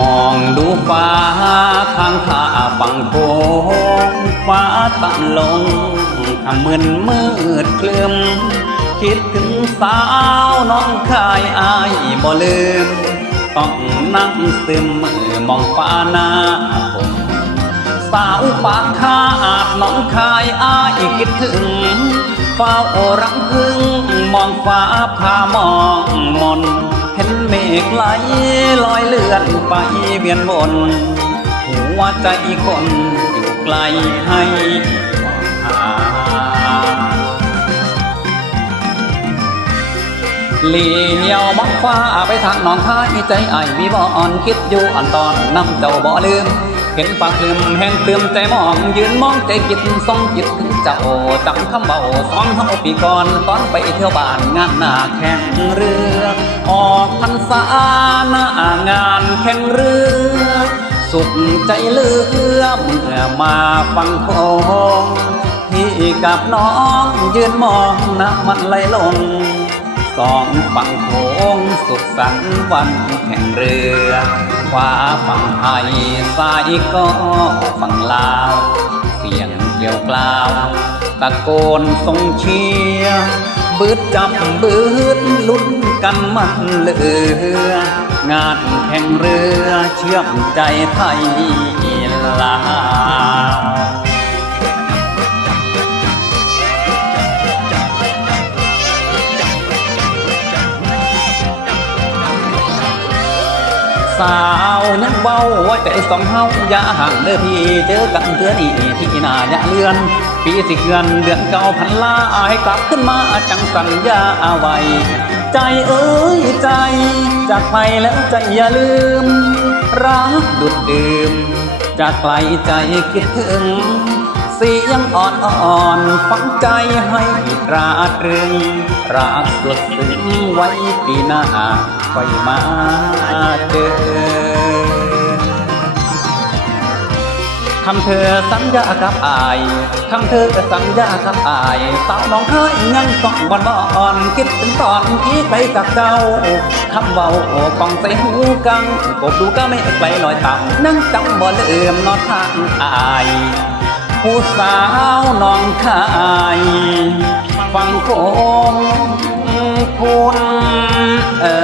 มองดูฟ้าข้างท่าฝั่งโคงฟ้าตันลงขมึนมืดคลึมคิดถึงสาวน้องคายอายบ่ลืม ต้องนั่งซึมมือมองฟ้าหน้าผมสาวปากคาอาบน้องคายอายคิดถึงเฝ้ารังพึงมองฟ้าพามองมน เห็นเมฆไหลลอยเลื่อนไปเวียนวนหัวใจคนอยู่ไกลให้หาเหลียวมองฟ้าไปทางหนองคายใจไอ้มีบ่อ่อนคิดอยู่อันตอนน้ำเจ้าบ่ลืม เห็นปากคืมแห้งเติมใจมอง ยืนมองใจจิตส่องจิตถึงเจ้าจำคำเบาสอนเฮาปีก่อนตอนไปเที่ยวบ้านงานหน้าแข่งเรือ ออกพรรษาหน้างานแข่งเรือ สุดใจเลือเมื่อมาฟังโคงพี่กับน้องยืนมองน้ำมันไหลลง สองฝั่งโขงสุขสันต์วันแข่งเรือขวาฝั่งไทยซ้ายก็ฝั่งลาว เสียงเกี่ยวกล่าวตะโกนส่งเชียร์บืดจับบืดลุ้นกันมันเหลืองานแข่งเรือเชื่อมใจไทยลาว สาวยังเบาว่าใจสองเฮาอย่าห่างเด้อพี่เจอกันเทือนี่ที่นาอย่าเลือนปีสิเกือนเดือนเก่าพันลาให้กลับขึ้นมาจังสัญญาเอาไว้ใจเอ้ยใจ จากไปแล้วใจอย่าลืม รักดุดดื่มจากไกลใจคิดถึง เสียงอ่อนอ่อนๆฟังใจให้ราตรึงรักสุดซึ้งไว้ปีหน้าค่อยมาเจอคำเธอสัญญากับอายคำเธอสัญญากับอาย สาวน้องเคยยังต้องบอนบอน คิดถึงตอนที่ไปกับเจ้าคำเบากองใส่หูกังกบดูก็ไม่ไกลลอยต่ำนั่งจำบ่ลืมนอนทางอาย ผู้สาวน้องคายฟังโคงคุณเอ่